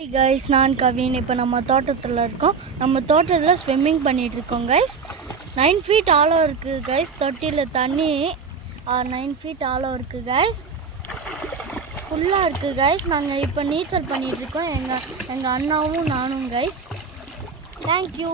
Hey guys, நான் கவின். இப்போ நம்ம தோட்டத்தில் இருக்கோம். நம்ம தோட்டத்தில் ஸ்விம்மிங் பண்ணிகிட்ருக்கோம் கைஸ். 9 feet ஆழம் இருக்குது கைஸ். தொட்டியில் தண்ணி 9 feet ஆழம் இருக்குது கைஸ். ஃபுல்லாக இருக்குது கைஸ். நாங்கள் இப்போ நீச்சல் பண்ணிகிட்ருக்கோம். எங்கள் அண்ணாவும் நானும் கைஸ். தேங்க்யூ.